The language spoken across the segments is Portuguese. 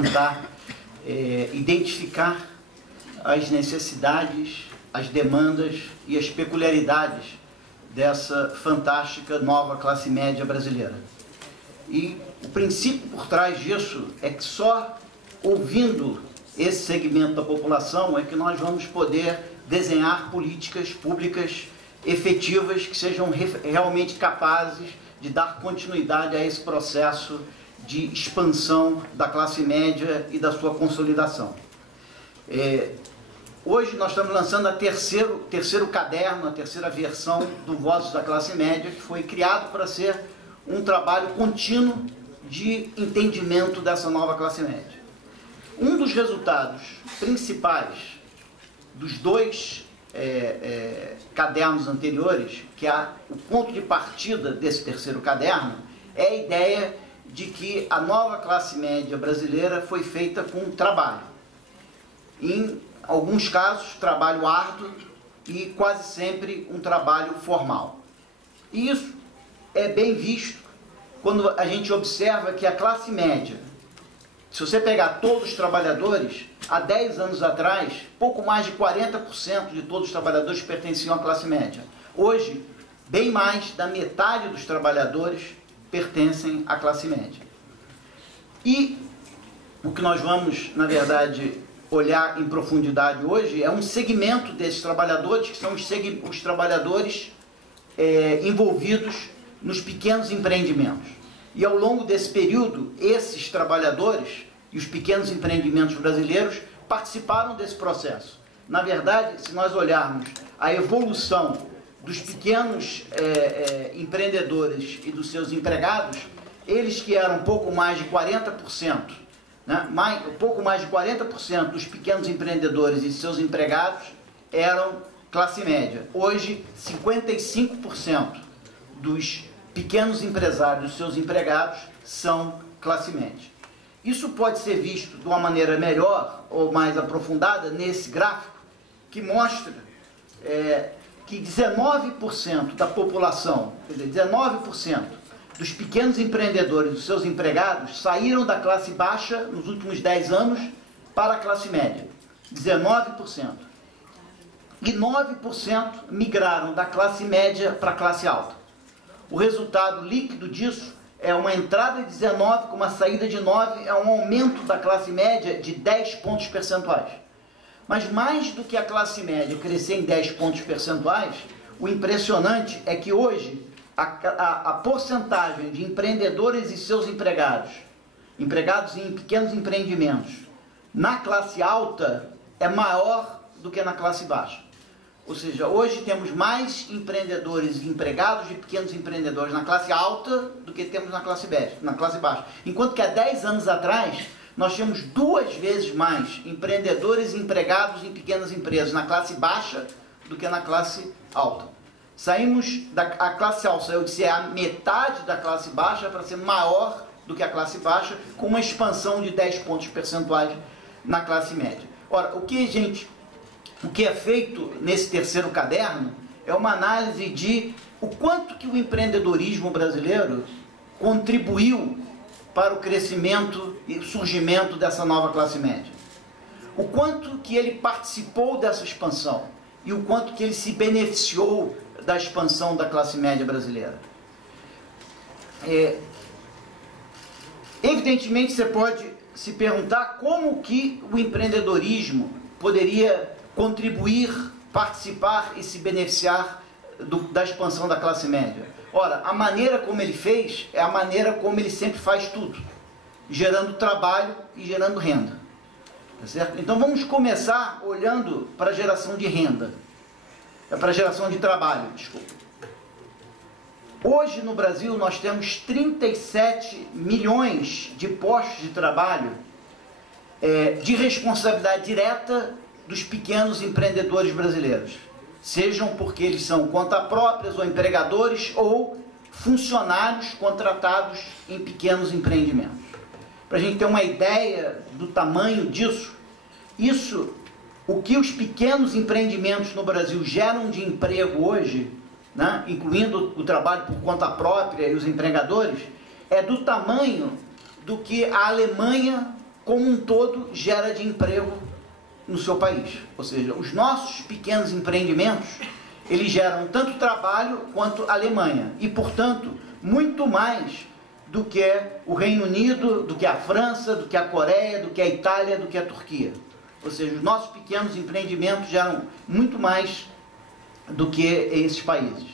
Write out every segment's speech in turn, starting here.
tentar identificar as necessidades, as demandas e as peculiaridades dessa fantástica nova classe média brasileira. E o princípio por trás disso é que só ouvindo esse segmento da população é que nós vamos poder desenhar políticas públicas efetivas que sejam realmente capazes de dar continuidade a esse processo de expansão da classe média e da sua consolidação. Hoje nós estamos lançando o terceiro caderno, a terceira versão do Vozes da Classe Média, que foi criado para ser um trabalho contínuo de entendimento dessa nova classe média. Um dos resultados principais dos dois cadernos anteriores, que é o ponto de partida desse terceiro caderno, é a ideia de que a nova classe média brasileira foi feita com trabalho. Em alguns casos, trabalho árduo e quase sempre um trabalho formal. E isso é bem visto quando a gente observa que a classe média, se você pegar todos os trabalhadores, há 10 anos atrás, pouco mais de 40% de todos os trabalhadores pertenciam à classe média. Hoje, bem mais da metade dos trabalhadores pertencem à classe média. E o que nós vamos, na verdade, olhar em profundidade hoje é um segmento desses trabalhadores, que são os trabalhadores envolvidos nos pequenos empreendimentos. E ao longo desse período, esses trabalhadores e os pequenos empreendimentos brasileiros participaram desse processo. Na verdade, se nós olharmos a evolução dos pequenos empreendedores e dos seus empregados, eles que eram pouco mais de 40%, pouco mais de 40% dos pequenos empreendedores e seus empregados eram classe média. Hoje, 55% dos pequenos empresários e seus empregados são classe média. Isso pode ser visto de uma maneira melhor ou mais aprofundada nesse gráfico, que mostra que 19% da população, quer dizer, 19% dos pequenos empreendedores e dos seus empregados saíram da classe baixa nos últimos 10 anos para a classe média. 19%. E 9% migraram da classe média para a classe alta. O resultado líquido disso é uma entrada de 19 com uma saída de 9, é um aumento da classe média de 10 pontos percentuais. Mas mais do que a classe média crescer em 10 pontos percentuais, o impressionante é que hoje a porcentagem de empreendedores e seus empregados em pequenos empreendimentos, na classe alta é maior do que na classe baixa. Ou seja, hoje temos mais empreendedores e empregados de pequenos empreendedores na classe alta do que temos na classe baixa. Enquanto que há 10 anos atrás, nós tínhamos 2 vezes mais empreendedores e empregados em pequenas empresas na classe baixa do que na classe alta. A classe alta saiu de ser a metade da classe baixa para ser maior do que a classe baixa, com uma expansão de 10 pontos percentuais na classe média. Ora, o que é feito nesse terceiro caderno é uma análise de o quanto que o empreendedorismo brasileiro contribuiu para o crescimento e o surgimento dessa nova classe média. O quanto que ele participou dessa expansão e o quanto que ele se beneficiou da expansão da classe média brasileira. Evidentemente, você pode se perguntar como que o empreendedorismo poderia contribuir, participar e se beneficiar da expansão da classe média. Ora, a maneira como ele fez é a maneira como ele sempre faz tudo, gerando trabalho e gerando renda. Tá certo? Então vamos começar olhando para a geração de renda, para a geração de trabalho, desculpa. Hoje no Brasil nós temos 37 milhões de postos de trabalho de responsabilidade direta dos pequenos empreendedores brasileiros, sejam porque eles são conta próprias ou empregadores ou funcionários contratados em pequenos empreendimentos. Para a gente ter uma ideia do tamanho disso, o que os pequenos empreendimentos no Brasil geram de emprego hoje, né, incluindo o trabalho por conta própria e os empregadores, é do tamanho do que a Alemanha como um todo, gera de emprego no seu país. Ou seja, os nossos pequenos empreendimentos, eles geram tanto trabalho quanto a Alemanha. E, portanto, muito mais do que o Reino Unido, do que a França, do que a Coreia, do que a Itália, do que a Turquia. Ou seja, os nossos pequenos empreendimentos geram muito mais do que esses países.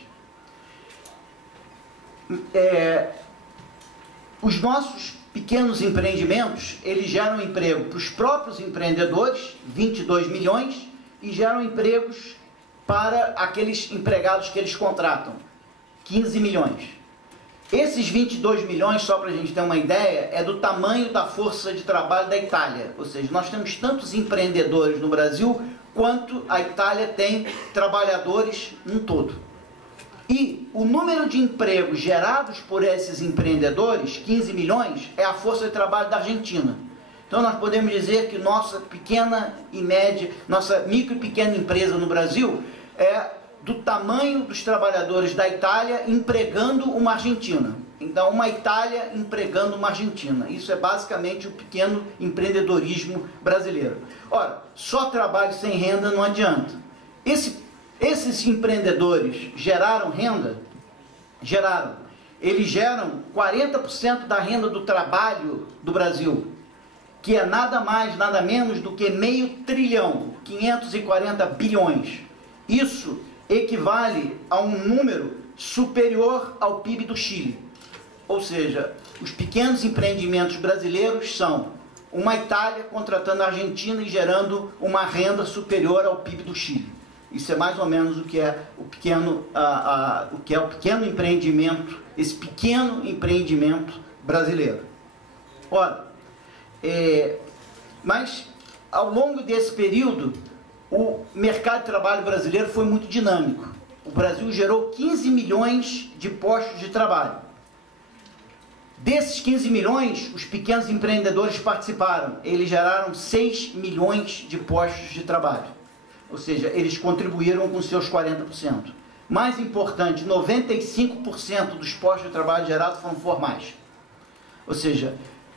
Os nossos pequenos empreendimentos, eles geram emprego para os próprios empreendedores, 22 milhões, e geram empregos para aqueles empregados que eles contratam, 15 milhões. Esses 22 milhões, só para a gente ter uma ideia, é do tamanho da força de trabalho da Itália. Ou seja, nós temos tantos empreendedores no Brasil quanto a Itália tem trabalhadores no todo. E o número de empregos gerados por esses empreendedores, 15 milhões, é a força de trabalho da Argentina. Então nós podemos dizer que nossa pequena e média, nossa micro e pequena empresa no Brasil é do tamanho dos trabalhadores da Itália empregando uma Argentina. Então, uma Itália empregando uma Argentina. Isso é basicamente o pequeno empreendedorismo brasileiro. Ora, só trabalho sem renda não adianta. Esses empreendedores geraram renda? Geraram. Eles geram 40% da renda do trabalho do Brasil, que é nada mais, nada menos do que $500 bilhão, 540 bilhões. Isso equivale a um número superior ao PIB do Chile. Ou seja, os pequenos empreendimentos brasileiros são uma Itália contratando a Argentina e gerando uma renda superior ao PIB do Chile. Isso é mais ou menos o que é o pequeno empreendimento, esse pequeno empreendimento brasileiro. Ora, mas ao longo desse período, o mercado de trabalho brasileiro foi muito dinâmico. O Brasil gerou 15 milhões de postos de trabalho. Desses 15 milhões, os pequenos empreendedores participaram. Eles geraram 6 milhões de postos de trabalho. Ou seja, eles contribuíram com seus 40%. Mais importante, 95% dos postos de trabalho gerados foram formais. Ou seja,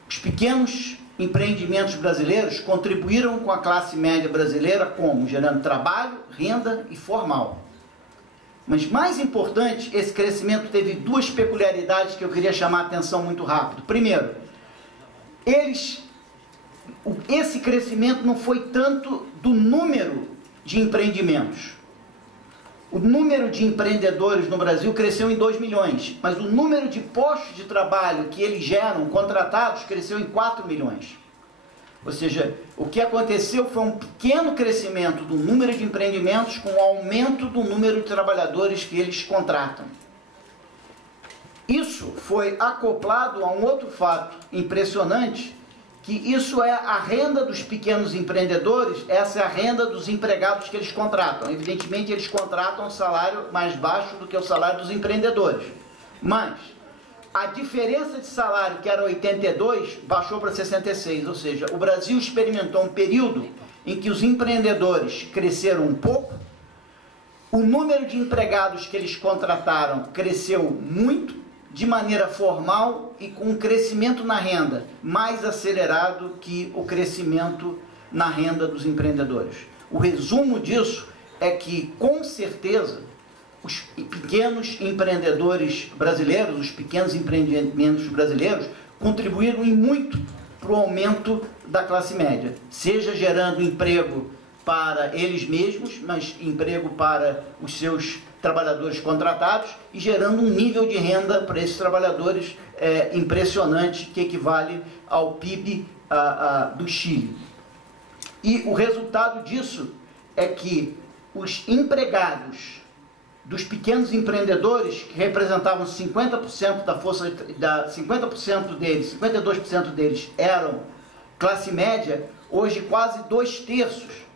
os pequenos empreendimentos brasileiros contribuíram com a classe média brasileira como? Gerando trabalho, renda e formal. Mas mais importante, esse crescimento teve duas peculiaridades que eu queria chamar a atenção muito rápido. Primeiro, esse crescimento não foi tanto do número de empreendimentos. O número de empreendedores no Brasil cresceu em 2 milhões, mas o número de postos de trabalho que eles geram, contratados, cresceu em 4 milhões. Ou seja, o que aconteceu foi um pequeno crescimento do número de empreendimentos com o aumento do número de trabalhadores que eles contratam. Isso foi acoplado a um outro fato impressionante, que isso é a renda dos pequenos empreendedores, essa é a renda dos empregados que eles contratam. Evidentemente, eles contratam um salário mais baixo do que o salário dos empreendedores. Mas a diferença de salário, que era 82, baixou para 66. Ou seja, o Brasil experimentou um período em que os empreendedores cresceram um pouco, o número de empregados que eles contrataram cresceu muito, de maneira formal e com um crescimento na renda mais acelerado que o crescimento na renda dos empreendedores. O resumo disso é que, com certeza, os pequenos empreendedores brasileiros, os pequenos empreendimentos brasileiros, contribuíram em muito para o aumento da classe média, seja gerando emprego para eles mesmos, mas emprego para os seus trabalhadores contratados e gerando um nível de renda para esses trabalhadores impressionante, que equivale ao PIB do Chile. E o resultado disso é que os empregados dos pequenos empreendedores, que representavam 50% da força, 50% deles, 52% deles eram classe média, hoje quase dois terços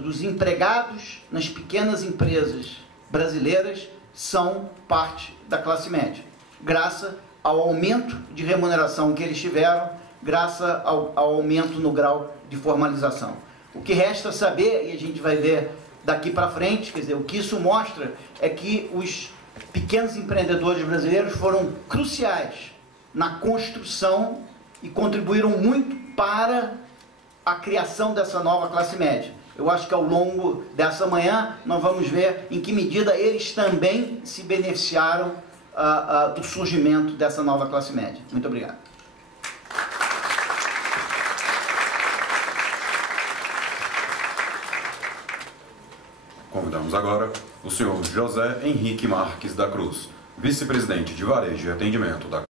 dos empregados nas pequenas empresas brasileiras são parte da classe média, graças ao aumento de remuneração que eles tiveram, graças ao aumento no grau de formalização. O que resta saber, e a gente vai ver daqui para frente, quer dizer, o que isso mostra é que os pequenos empreendedores brasileiros foram cruciais na construção e contribuíram muito para a criação dessa nova classe média. Eu acho que ao longo dessa manhã nós vamos ver em que medida eles também se beneficiaram do surgimento dessa nova classe média. Muito obrigado. Convidamos agora o senhor José Henrique Marques da Cruz, vice-presidente de Varejo e Atendimento da